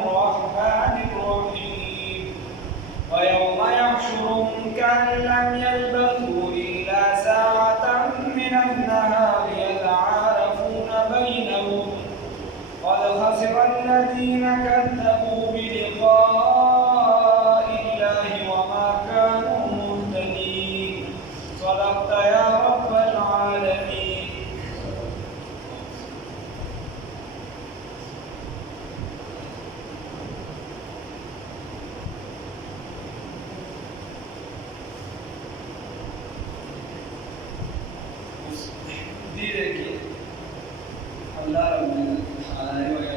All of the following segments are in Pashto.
الرحمن الرحيم ويوم يحشرهم كأن لم يلبثوا إلا ساعة من النهار يتعارفون بينهم قد خسر الذين كذبوا بلقاء الله وما كانوا مهتدين صدقت يا رب العالمين. ديرك الله رب العالمين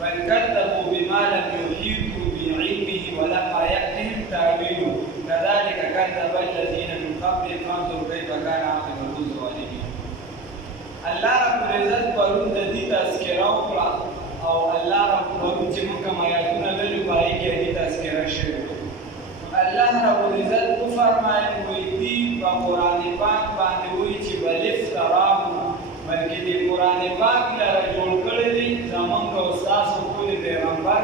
بل كذبوا بما لم يحيطوا بعلمه ولما يأتهم تأويله كذلك كذب الذين من قبلهم فانظر كيف كان عاقبة الظالمين. الله رب العزت پرون د دې تذکره وکړه او الله رب پرون چې موږ کوم آیاتونه لولو پای کې دې تذکره شوی. الله رب العزت کو فرمایي وي دې په قرآن پاک باندې وایي چې بل افتراه بلکې دې قرآن پاک لپاره جوړ کړی دی زمونږ او ستاسو ټول پیغمبر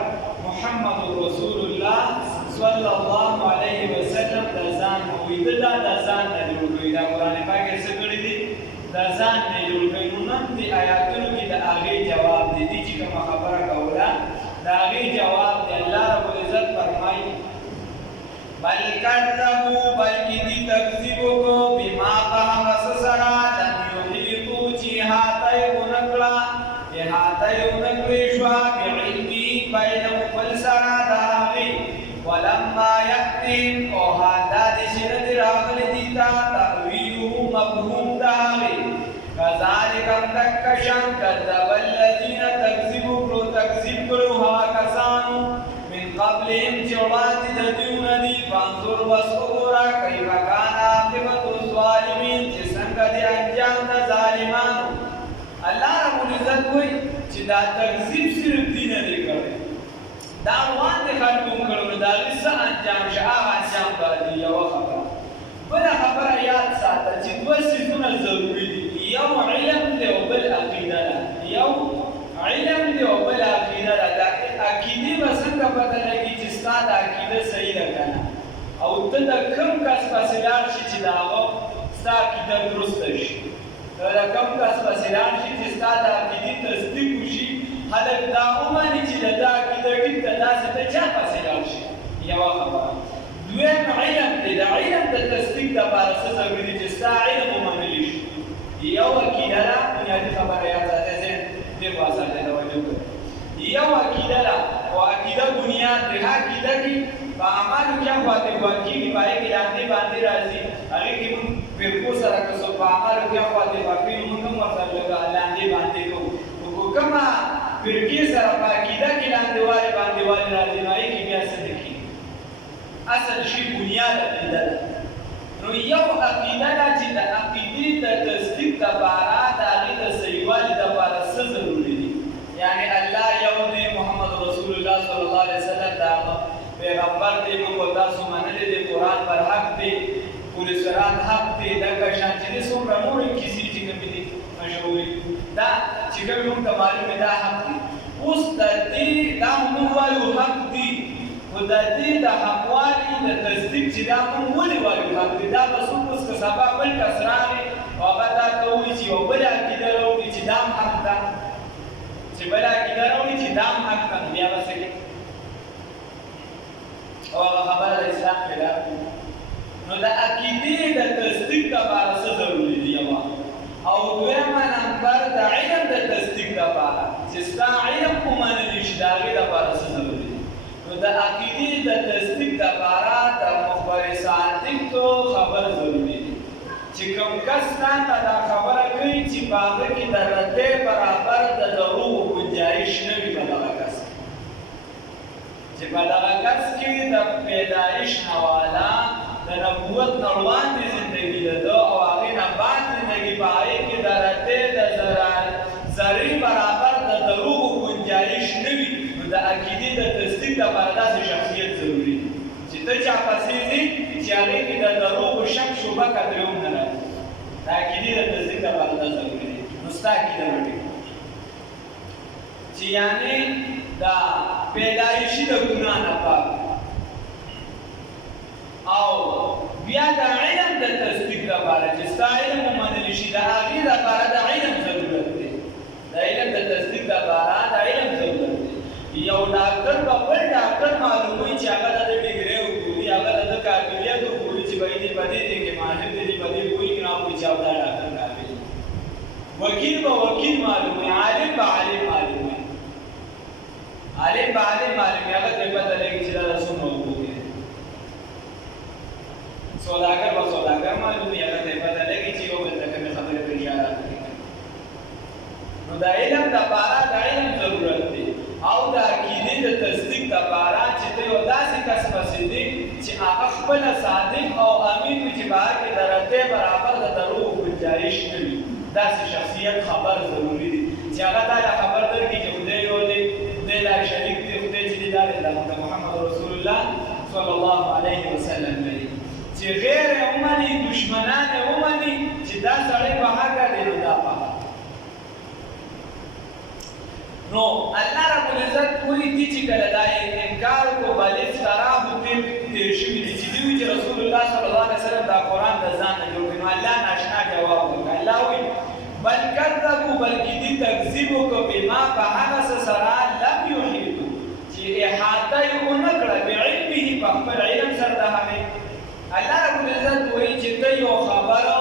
محمد رسول الله صلی الله علیه وسلم د ځان مویده دا د ځان نه جوړ کړی دا قرآن پاک یې څه کړی دی د ځان نه جوړ کړی. نو نن دې آیاتونو کې د هغې جواب دی دې چې کومه خبره کوله د هغې جواب دی. الله رب العزت فرمایي بل کذبوا بلکې دې تکذیب وکړو بما په هغه څه سره لم یحیطوا چې احاطه یې ونه کړه شوه بعلمي په علم خپل سره د هغې ولما یأتهم او دا دې چې نه دي راغلي دي ته تأویله مفهوم د هغې کذلک همدکه شان کذب الذین تکذیب کړو هغه کسانو من قبلهم چې وړاندې د دوی نه دي فانظر بس وګوره کیف کان عاقبة الظالمین چې څنګه دی انجام د ظالمانو. الله رب العزت وایي چې دا تکذیب صرف دې نه دی کړی دا وړاندې خلکو کړو نو د هغې څه انجام شه هغه انجام باندې یوه خبره. بله خبره یاد ساته چې دوه څیزونه ضروري دي یو علم دی او بل عقیده ده. یو علم دی او بل عقیده ده. د عقیدې به څنګه پته لګي چې ستا د عقیده صحیح ده که نه او ته د کوم کس پسې لاړ شي چې د هغه ستا عقیده درسته شي ته د کوم کس پسې لاړ شي چې ستا د عقیدې تصدیق وشي خلک دا ومني چې د ده عقیده ټیک ده داسې ته چا پسې لاړ شي یوه خبره. دویم علم دی د علم د تصدیق دپاره څه ضروري دي چې ستا علم ومنلی شي. یو عقیده ده بنیادي خبره یاد ساته ذهن دې خوا ساته توجه کړئ. یو عقیده ده او عقیده بنیاد دی هغه عقیده کې په اعمالو کې هم واقع کېږي په هغې کې لاندې باندې راځي هغې کې مونږ فرقو سره که څوک په اعمالو کې هم واقع کوي نو مونږ هم ورسره لږه لاندې باندې کوو خو که کومه فرقې سره په عقیده کې لاندېوالې باندېوالې راځي نو هغې کې بیا څه نه کېږي. اصل شي بنیاد عقیده ده. نو یو عقیده ده چې د عقیدې د تصدیق دپاره د هغې د صحیحوالي دپاره څه ضروري دي یعنې الله یو دی محمد رسول الله صلی الله علیه وسلم د هغه پیغمبر دی موږ تاسو منلی دی قرآن پر حق دی پل صراط حق دی دغه شان چې دې څومره نورې کیسې چې کومې دي مشهورې دا چې کومې موږ ته معلومې دا حق دی. اوس د دې دا موږ وایو حق دی خو د دې د حقوالي د تصدیق چې دا موږ ولې وایو حق دی دا به څوک اوس که سبا بل کس راغی او هغه دا ته ووایي چې یو بله عقیده راوړي چې دا هم حق ده چې بله عقیده راوړي چې دا هم حق ده نو بیا به څه کوي او هغه خبره د اسلام خلاف دی. نو د عقیدې د تصدیق دپاره څه ضروري دي یوه او دویمه نمبر د علم د تصدیق دپاره چې ستا علم ومنلی شي د هغې دپاره څه ضروري دي. نو د عقیدې د تصدیق دپاره د مخبر صادق تو خبر ضروري دی چې کوم کس تا ته دا خبره کوي چې په هغه کې د ردې برابر د دروغو ګنجایش نه وي په دغه کس چې په دغه کس کې د پیدایش نه والا د نبوت نه وړاندې زندګي ده ده او هغې نه بعد زندګي په هغې کې د ردې د ذرې برابر د دروغو ګنجایش نه وي نو د عقیدې د تصدیق دپاره داسې شخصیت ضروري دی چې ته چا پسې ځې چې هغې کې د دروغو شک شبه قدرې هم نه راځي د عقیدې د تصدیق دپاره دا ضروري دی. نو ستا عقیده به ټیک چې یعنی دا پیدایشي د ګناه نه پاک او بیا د علم د تصدیق لپاره چې ستا علم ومنل شي د هغې لپاره د علم ضرورت دی د علم د تصدیق لپاره د علم ضرورت دی یو ډاکټر به بل ډاکټر معلوموي چې هغه د ډګرۍ وګوري هغه د قابلیت وګوري چې بهی دې په دې کې ماهر دی په دې پوهېږي نه پوهېږي چې او دا ډاکټر قابل وکیل به وکیل معلوموي عالم به عالم معلوموي عالم به عالم معلوموي هغه ته پته لګي چې دا څومره اوبه دی سوداګر به سوداګر معلوموي هغه ته پته لګي چې یو بل ته کومې خبرې پرې اشاره کوي نو د علم دپاره د علم ضرورت دی او د عقیدې د تصدیق دپاره چې ته یو داسې کس پسې دی چې هغه خپله صادق او امین وي چې په هغه کې د رتې برابر د دروغو گنجایش نه وي داسې شخصیت خبر ضروري دی چې هغه تا له خبر درکړي چې خدای یو دی خدای لا شریک دی خدای چې دی دا دی د محمد رسول الله صلی الله علیه وسلم دی چې غیر یې ومني دشمنان یې ومني چې دا سړی په حقه دی نو دا په حقه نو الله رب العزت کوئی دي چې کله دا انکار کو بالغ شراب تیر شوي دي چې دوی چې رسول الله صلی الله علیه وسلم دا قرآن د ځان نه جوړ کړي نو الله ناشنا جواب ورکړي الله وایي بل کذبوا بلکې دي تکذیب وکړه بما په هغه څه سره لم یحیطوا چې احاطه یې ونه کړه بعلمه په خپل علم سره د هغې الله رب العزت وایي چې ته یو خبره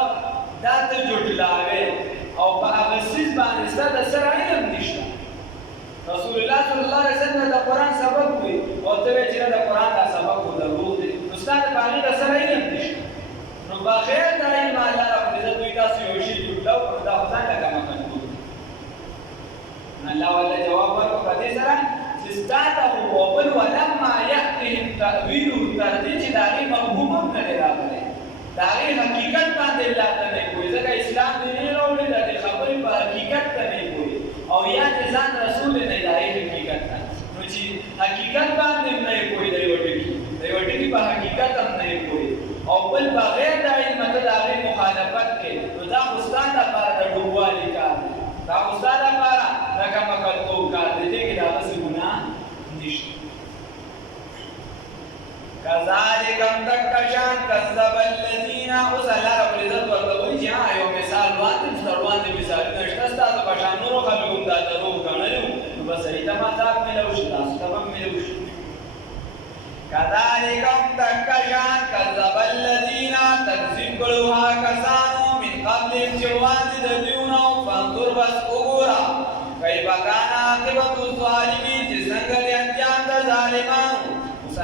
دا ته جوړلاوې او په هغه څیز باندې ستا د سره علم نشته رسول الله صلی الله علیه وسلم د قرآن سبق وي او ته وایې چې د قرآن دا سبق خو دروغ دی نو ستا د هغې د سره علم نشته نو بغیر د علم الله رب العزت وایي تاسو یو شي جوړلاو نو دا خو ځان له کمه کنټرول دی الله ورته جواب ورکړو په دې سره چې ستا ته خو وبل ولما یأتهم تأویله تر دې چې د هغې مفهوم هم نه دی راغلی د هغې حقیقت باندې الله ته نه پوهېږي ځکه اسلام دې نه راوړي د دې خبرې په حقیقت ته نه پوهېږي او یا د ځان رسول نه د هغې حقیقت ته نو چې حقیقت باندې هم نه پوهېږي د یو ټکي په حقیقت هم نه پوهېږي او بل بغیر د علم ته د هغې مخالفت کوي نو دا خو ستا دپاره د ډوبوالي کار دی دا خو ستا دپاره د کمعقلتوب کار دی دې کې د هغه څه ګناه نشته کذالک همدغه شان کذب الذین اوس الله رب العزت ورته وایي چې یو مثال وړاندې مثالونه شته ستاسو په شان نورو خلکو هم دا دروغ ګڼلي وو نو بس هغې ته مذاق میلاو شي تاسو ته هم میلاو شي کذالک همدغه شان کذب الذین تکذیب کړو هغه کسانو من قبلهم چې وړاندې د دوی نه وو فانظر بس وګوره کیف کان عاقبة الظالمین چې څنګه دی انجام د ظالمانو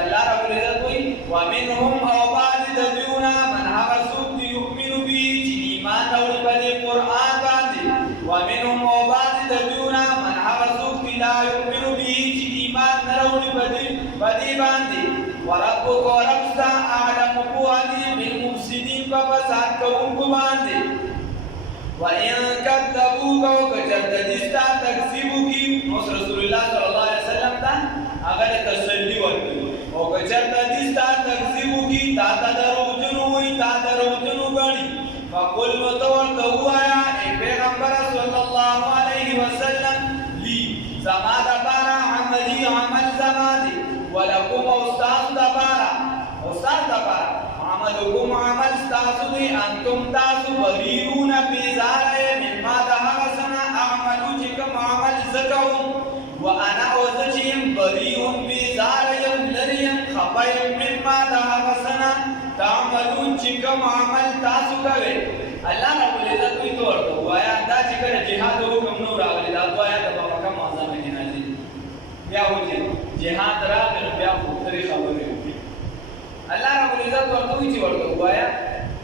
الله رب العزت وایي ومنهم او بعض د دوی نه من هغه څوک چې یؤمن به چې ایمان راوړي په دې قرآن باندې ومنهم او بعض د دوی نه من هغه څوک چې لا یؤمن به چې ایمان نه راوړي په دې باندې وربک رب ستا اعلم پوهه دی بالمفسدین په فساد کوونکو باندې وإن كذبوك او که چېرته دې ستا تکذیب وکړي اوس رسول الله صلی الله علیه وسلم ته هغه تسلي ورکوي او که چېرته دې ستا تکذیب وکړي تا ته دروغجن ووایي تا دروغجن وګڼي فقل نو ته ورته ووایه ای پیغمبره صلی الله علیه وسلم لی زما دپاره عملي عمل زما دی ولکم او ستاسو دپاره عملکم عمل ستاسو دی انتم تاسو بریئون بیزاره مما د هغه څه نه اعملو چې کوم عمل زه کوم وانا او زه چې یم بریئون بیزاره یم لرې یم خفه یم مما د هغه څه نه تعملون چې کوم عمل تاسو کوئ الله رب العزت وایي ته ورته ووایه دا چې کله جهاد حکم نو راغلی دا دوه آیاته په مکه معظمه کې نازل بیا و چې جهاد راغی نو بیا مختلفې خبرې وکړي الله رب العزت ورته وایي چې ورته ووایه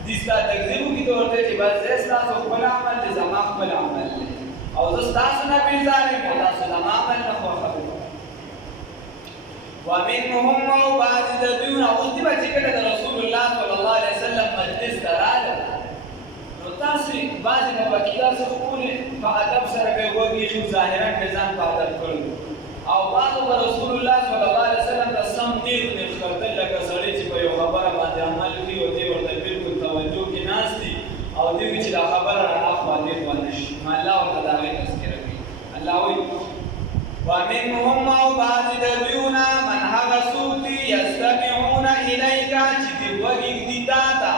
دې ستا تکذیب وکړي ته ورته چې بس زه ستاسو خپل عمل دی زما خپل عمل دی او زه ستاسو نه بیزار یم او تاسو زما عمل نه خوښوئ ومنهم او بعض د دوی نه اوس دې به چې کله د رسول الله صلی الله علیه وسلم مجلس ته راغله نو تاسو بعضې به پکې داسې ښکلې په ادب سره به یې وږېږي ظاهرا به ځان په ادب کړی او بعضو به رسول الله صلی الله علیه وسلم ته سم نېغ نېغ ښکتل لکه سړی چې په یو خبره باندې عمل وکړي او دې ورته بلکل توجه کې ناست دي او دې وایي چې دا خبره رڼا خوا دې خوا نه شي نو الله ورته د هغې تذکره کوي الله وایي ومنهم او بعض دویونا من هغه څوک دي یستمعون الیک چې دی وږي تا ته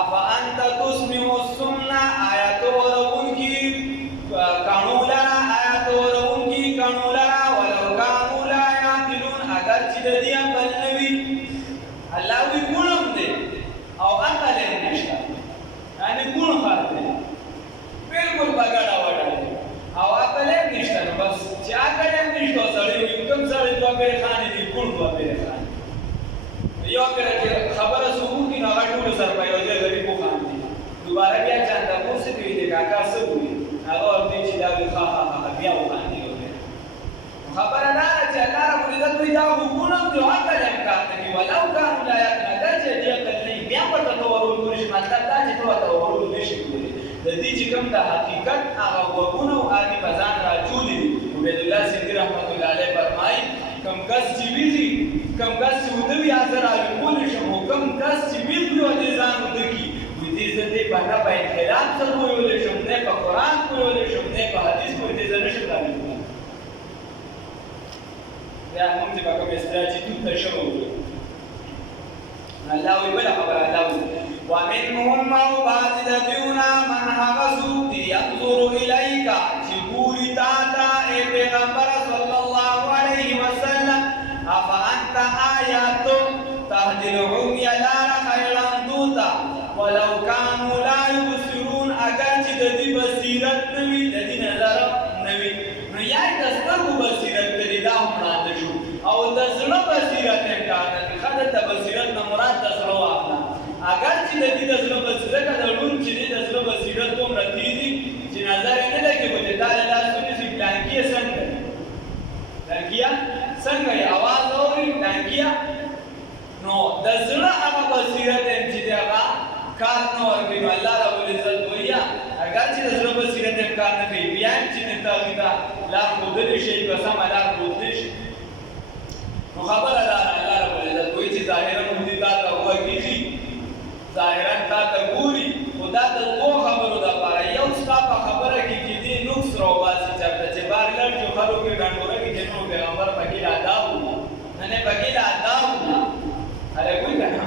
افانت تسمع الصم آیات ورونکي کانو لرا آیات ورونکي کانو لرا ولو کانوا لا یعقلون اگر چې د دې عقل نوي الله وی ګونم دي او عقل یې نشته یعنی ګون فرق دی بالکل بغاړه وړه او عقل یې نشته نو بس چې عقل یې نشته سړی وي کوم سړی دوه پیره خانې دي ګون دوه پیره خانې یو پیره کې خبره سوق کی نه غټول سر په یو ځای غریب خان دي دوباره بیا چاندا پوسې دی د کاکا سوي هغه ورته چې دا وی ها بیا وخان دي خبره دا چې الله رب العزت وی دا حکومت دی عقل یې کار کوي ولو کانوا لا یعقلون چې دې عقل نه بیا په تورول کوي مطلب دا چې تورول نشي کولی د دې چې کوم د حقیقت هغه وګونو عادي بزان راچولې عبد الله سیدی رحمت الله علیه فرمایي کم کس چې ویږي کم کس چې ودوي اثر علي کول شي کم کس چې ویږي او دې ځان ودکی دې زده باندې په خلاف څه ویول شي نه په قران ویول شي نه په حدیث په دې ځنه شي راځي یا موږ چې کوم استراتیجي ته شو الله وی بل خبر الله ومنهم او بعض دویونا من هغه څوک دي ينظر الیک چې ګوري تا ته ای پیغمبر صلی الله علیه وسلم افانت آیات تهدی العمی لار خیرا دوتا ولو کانوا لا یبصرون اگر چې د دې بصیرت نوي د دې نظر نوي نو یا د سترګو بصیرت لري دا هم راځي شو او د زړه بصیرت هم کار کوي خدای ته بصیرت نه مراد د زړه واخله اگر چې د دې د زړه بصیرت د لون چې د زړه بصیرت کوم راتېږي چې نظر نه لګي په دې تعالی لاسونه چې پلانکیه څنګه پلانکیه څنګه आवाज اوري پلانکیه نو د زړه هغه بصیرت چې هغه کار نه ورکوي الله رب العزت ویا اگر چې د زړه بصیرت کار نه کوي بیا چې نتاوی دا لار خودل شي په سم لار خودل شي نو خبره ده الله رب العزت وایي چې ظاهرا موږ تا ته وایي ظاهرا تا ته ګوري خدا ته دوه خبرو ده لپاره یو ستا په خبره کې چې دې نقص راوباسي چې بار لړ جو خلکو کې ډنډوره کې جنو پیغمبر پکې آداب نه پکې آداب هله کوئی کنه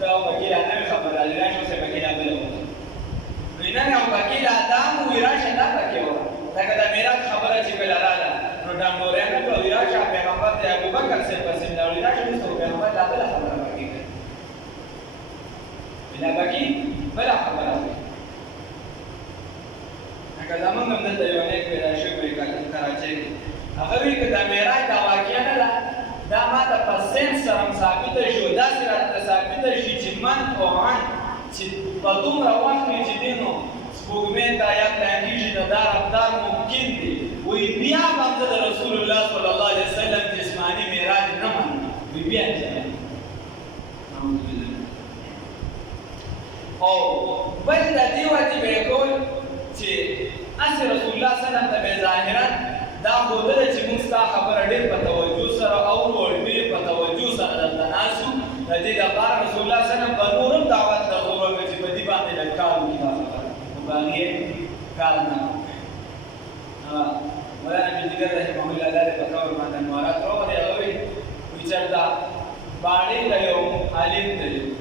دا پکې نه خبره لږه شو څه پکې نه بل نه نه پکې آداب ویراشه دا پکې و دا د میراث خبره چې بل رااله نو ډنډوره نه په ویراشه پیغمبر ته ابوبکر څخه پسې دا ویراشه نو پیغمبر لا بل خبره پکې بلا باقي بلا خبره هغه زمونږ هم دلته یو نیک پیدا شوی کراچۍ کې هغه وی که دا معراج دا واقعه نه ده دا ماته په ساینس سره هم ثابته شو داسې راته ثابته شي چې من او عن چې په دومره وخت کې چې دی نو سپوږمۍ ته یا تانګېږي د دا رفتار ممکن دی وی بیا به هم زه د رسول الله صلی الله علیه وسلم جسماني معراج نه منم وی بیا او بل د دې وجه به کول چې اس رسول الله صلی الله علیه وسلم ته ظاهرا دا خوده چې موږ ستا خبره ډېر په توجه سره او ډېر په توجه سره درته ناسو د دې لپاره رسول الله صلی الله علیه وسلم په نورم دعوت درلود چې په دې باندې د کار وکړي دا خبره خو باندې کار نه مولانا بندګر رحمه الله تعالی په کور باندې نوارات راوړي هغه وی چې دا باندې له یو عالم دی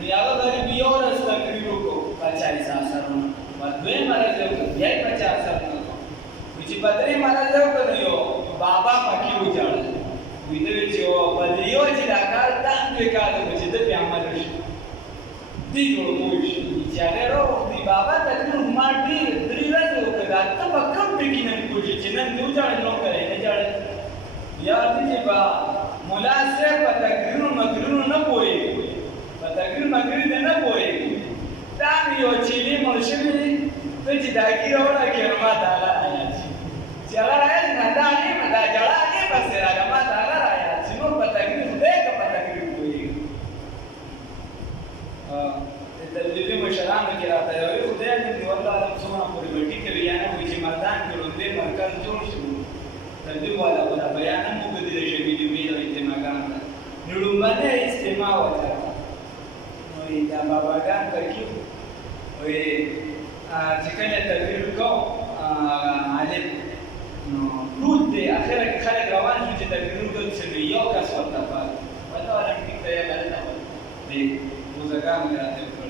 نو هغه غریب یو ورځ تقریر وکړو 50 سرونه دوی مرز یو بیا 50 سرونه چې بدري مرز یو کړو یو بابا پکې وځړل وی دوی چې او بدریو چې دا کار تاسو کار چې د پیغمبر شي دی جوړ شي چې هغه ورو دی بابا تقریر ما ډیر درې ورځې وکړه ته په کوم ټکی نه کوشش چې نن دی وځړل نو کړی نه جوړ یا دې با مولا سره په تقریر مګرونو نه پوي تقریر مګری نه پوي دا یو چې لی مرشدي ته چې داګیر ولا کړه ما دا آیات چې هغه راځي نه دا نه دا جړه نه بس راځه ما دا راځي چې نو په تقریر دې کا په تقریر کوي د دې مشرانو کې راته یو خدای دې والله علم سمونه پوری وټی کې بیان وي چې مردان کې لوندې مرکز جوړ شو تدې والا ولا بیان مو په دې شګې دې مې اجتماعان نړومبه استماع وته دا باباګان پکې وي چې کله تقریر کو عالم نو پروت دی اخره کې خلک روان شو چې تکبیر وکړي چې یو کس ورته پاتې ورته ولا ټیک دی غلطه دی موزګان مې راته وکړ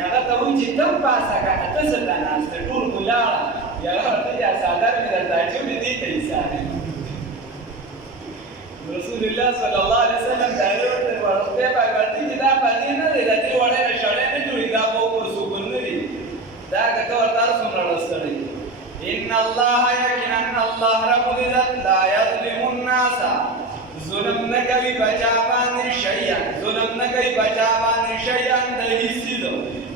هغه ته وایي چې تم پاسه کنه ته څه ته ناسته ټول ولاړه هغه ورته یا سادر مې درته اچولې دې ته ایساره رسول الله صلی الله علیه وسلم دا ورته ورته باندې چې دا باندې نه دی د دې وړه نشړې نه جوړي دا په سکون نه دی دا ګټه ورته څومره راستړي ان الله یقینا الله رب العزت لا یظلم الناس ظلم نه کوي بچا باندې شیئا ظلم نه کوي بچا باندې شیئا د هیڅ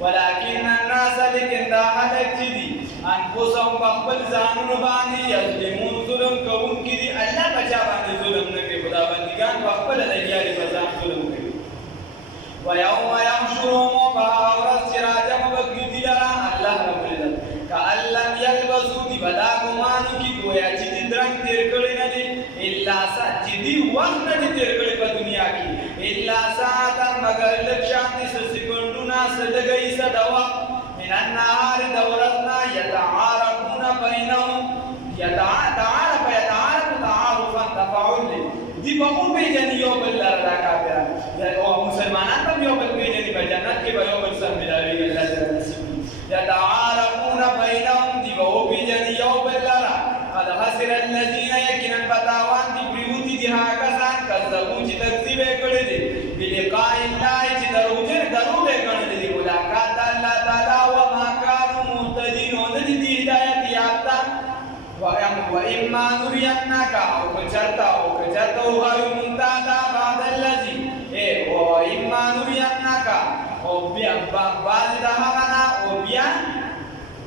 ولكن الناس لكن دا خلق چې دي انفسهم خپل ځانونو باندې یظلمون ظلم کوونکي دي الله بچا باندې ظلم نه کوي خدا بندگان خپل لګیاري بازار ظلم کوي ويوم يحشرهم فاورث سراجا مبغضي لرا الله رب العزت كأن لم يلبسوا دي بدا ګمانو کی گویا چې دې درنګ تیر کړی نه دي الا سجدي وخت نه تیر کړی په دنیا کې الا ساعت مگر لږ شانتي سکندونه سدګي سدوا من النهار دورتنا يتعارفون بينهم يتعارف تعارفا تفاعل دی په مو پیژنې یو بل لاره دا کافران او مسلمانان هم یو بل پیژنې په جنت کې به یو بل سره ملاوي الله تعالی نصیب يتعارفون بينهم دی په مو پیژنې یو بل لاره قد خسر الذين يكنن فتاوان دی پریوتی دي هغه کسان کذبو چې تکذیب کړي دي بلقاء الله چې درو کړي دي ملاقات الله تعالی او ما كانوا مهتدين او د دې هدایت یافته وإما نرينك أو كجرتا وغايو منتادا بعد الذي وإما نرينك أو بعد دهغنا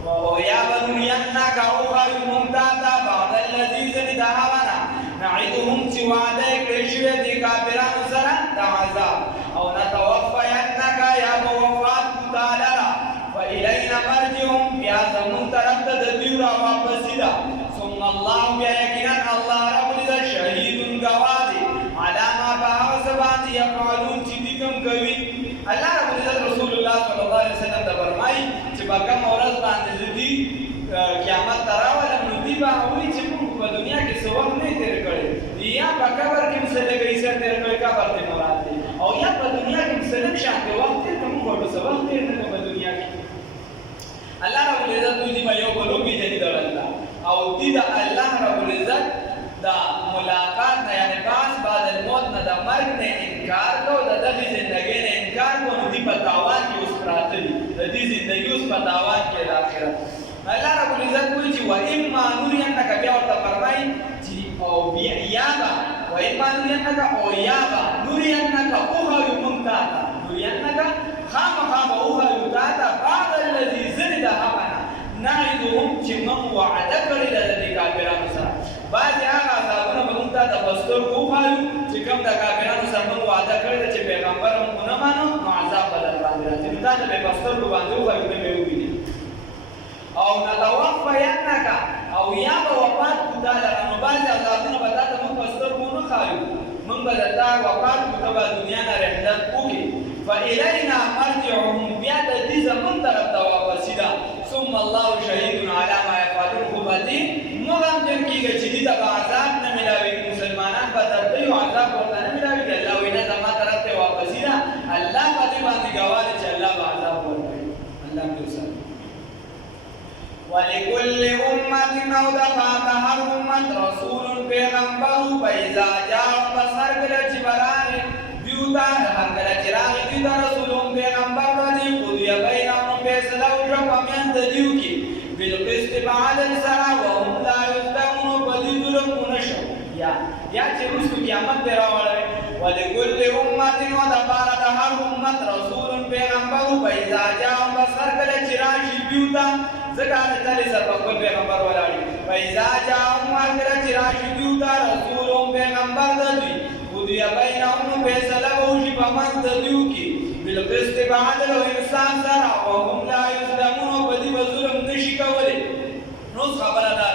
ويابا نرينك أو غايو منتادا بعد الذي زد دهغنا نعيدهم سوادك رشوة كابران سرا تعذاب أو نتوفينك يا موفات متالرا فإلينا مرجعهم بيازمون طرف تدبيرا وابسدا ثم الله بيكنا الله رب العزت شهيد گواهی على ما بحسبان يفعلون چدیکم کوي الله رب العزت رسول الله صلی الله علیه وسلم ته فرمایي چې باکم اورز باندې دي قیامت تراول نو دی با وی چې په دنیا کې څه وخت نه تیر کړي یا په قبر کې څه لګي څه تیر کړي قبر ته مراد دي او یا په دنیا کې څه لږ شان وخت تیر کوم ورته څه وخت تیر نه په دنیا کې الله رب العزت دوی په یو بلو کې جدي درلته او دې د الله رب العزت دا ملاقات نه یعنی بعد الموت نه د مرګ نه انکار کو د دغه ژوندۍ نه انکار کو نو دې په تاوان کې اوس پراته دي د دې ژوندۍ اوس په تاوان کې د آخرت الله رب العزت وایي چې و اما نرينك بیا ورته فرمایي چې او بیا یابا و اما نرينك او یابا نرينك اوه یمتاتا نرينك خامخا اوه یمتاتا بعد الذي زرد همنا نعدهم چې موږ وعده کړی د دې کافرانو سره بعضې هغه عذابونه به موږ ته د بستر وښایو چې کوم د کافرانو سره موږ وعده کړی ده چې پیغمبر هم ونه مانو نو عذاب به در باندې راځي نو تا ته به په سترګو باندې وښایو نه به ووینې او نتوفینک او یا به وفات کړو تا لره نو بعضې عذابونه به تا ته موږ په سترګو نه ښایو موږ به د تا وفات کړو ته به دنیا نه رحلت وکړي فإلینا مرجعهم بیا د دې زموږ طرف ته واپسي ده ثم الله شهید على ما يفعلون خبدي مغم جن کیږي چې دې ته عذاب نه ملاوي مسلمانان په درته یو عذاب ورته نه ملاوي الله وینا زما طرف ته واپسي ده الله باندې گواهی چې الله به عذاب ورکړي الله دې وساتي ولكل أمة أو دفعت هر أمة رسول پیغمبر فإذا جاء بصر بالجبران دیوتا هر کله چې راغی دیوتا رسولون پیغمبر باندې قضی بینهم فیصله وشوه په میانځ د دیو کې بالقسط بعدل سره وهم لا یظلمون په دې ظلم ونه شو یا چې وروسته قیامت دی راوړی ولکل امت ودپاره د هر امت رسول پیغمبر فاذا جاء بصر کله چې راشي دیوتا ځکه هغه تلې سره په خپل پیغمبر ولاړي فاذا جاء هر کله چې راشي دیوتا رسول پیغمبر د دوی قضی بینهم فیصله وشي په منځ د دیو کې بالقسط بعدل او انسان سره وهم لا یظلمون په دې به ظلم نشي کولی نو خبره ده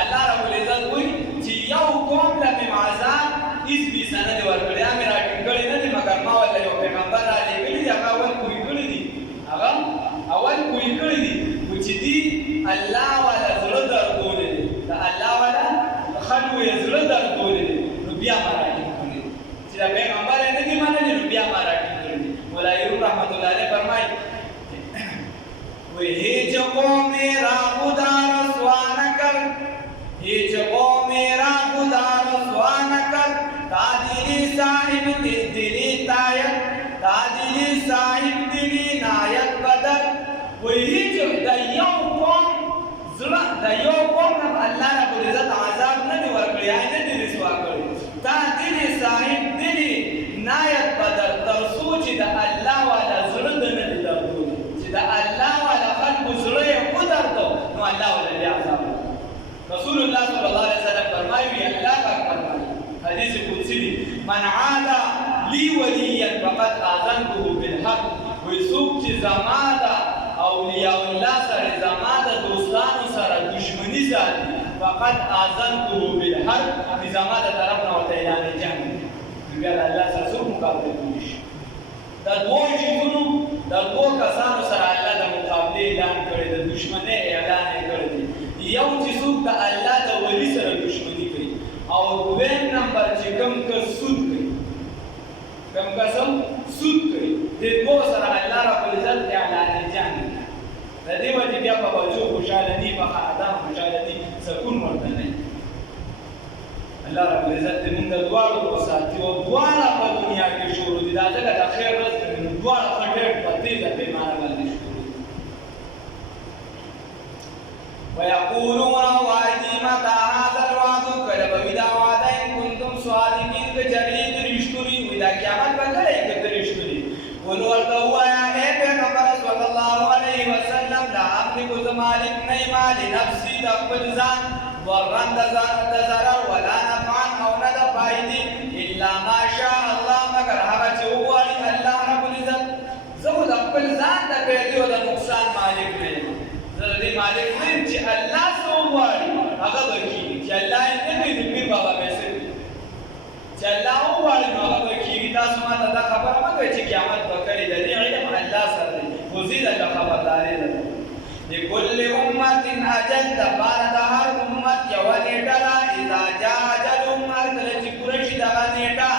الله رب العزت وایي چې یو قوم له مې عذاب هېڅ بې سند ورکړی مې راټینګ کړی نه دي مګر ما ورته یو پیغمبر رالیږلي دي هغه اول پوه کړي دي خو چې دي الله والا زړه درکولی دی د الله والا دلی تایت دا دلی صاحب دلی نایت بدر وہی جو دا یو قوم زړه دا یو قوم نه الله رب العزت عذاب نه دی ورکړی نه دی رسوا کړی دا دلی صاحب دلی نایت بدر تر څو چې د الله والا زړه د نه دی درلود چې د الله والا خلق زړه یې ودرته نو الله ولا دی عذاب رسول الله صلی الله علیه وسلم فرمایي الله پاک فرمایي حدیث قدسی دی من عاد لی ولیا فقد آذنته بالحق وی څوک چې زما د اولیاء الله سره زما د دوستانو سره دشمنی ساتي فقد آذنته بالحق زما د طرف نه ورته اعلان جنګ بیا الله سره څوک مقابله کوي دا دوه شیونو دا دوه کسانو سره الله د مقابله اعلان کړی د دشمنی اعلان کړی یو چې څوک د الله د ولی سره دشمنی کوي او دویم نمبر چې کوم کس سود کوي کوم قسم سود کوي د دوه سره الله رب العزت اعلان جنګ د دې وجه بیا په وجو خوشاله دي په خاطر خوشاله دي سکون ورته نه الله رب العزت موږ دواړو وساتي او دواړه په دنیا کې شروع دي دا ځکه د خیر ورځ دواړه خټه په دې د بیمار باندې شروع دي ويقولون وعدي متى هذا الوعد کله به دا وعده ان کنتم صادقین که جرید رښتونی وي دا قیامت به کله کې رښتونی ول ورته وایا اے پیغمبر صلی الله علیه وسلم لا املک مالک نه مال نفسي د خپل ځان ورند ضرر ولا نفعا او نه د فائدې الا ما شاء الله مگر هغه چې وغواړي الله رب العزت زه د خپل ځان د پیدا او د نقصان مالک نه یم زه دې مالک نه یم چې الله څه وغواړي هغه به کېږي چې الله یې نه کوي نو پیر بابا به څه کوي چې الله وغواړي نو هغه به کېږي تاسو ماته دا خبره مه کوئ چې قیامت به کړي د دې علم الله سره دی خو زه درته خبرداری درکوم لكل أمة أجل دبار هر أمت یو نیټه را اذا جاء اجلهم هر کله چې پوره شي دغه نیټه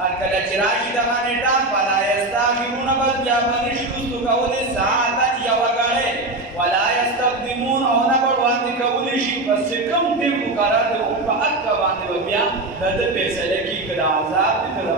هر کله چې راشي دغه نیټه فلا یستاخرون بس بیا به نشي وروستو کولی ساعتا یوه ګړۍ ولا یستقدمون او نه به وړاندې کولی شي بس چې کوم ټیم مقرر دی په هغه باندې به بیا د ده فیصله کېږي که د عذاب دی که د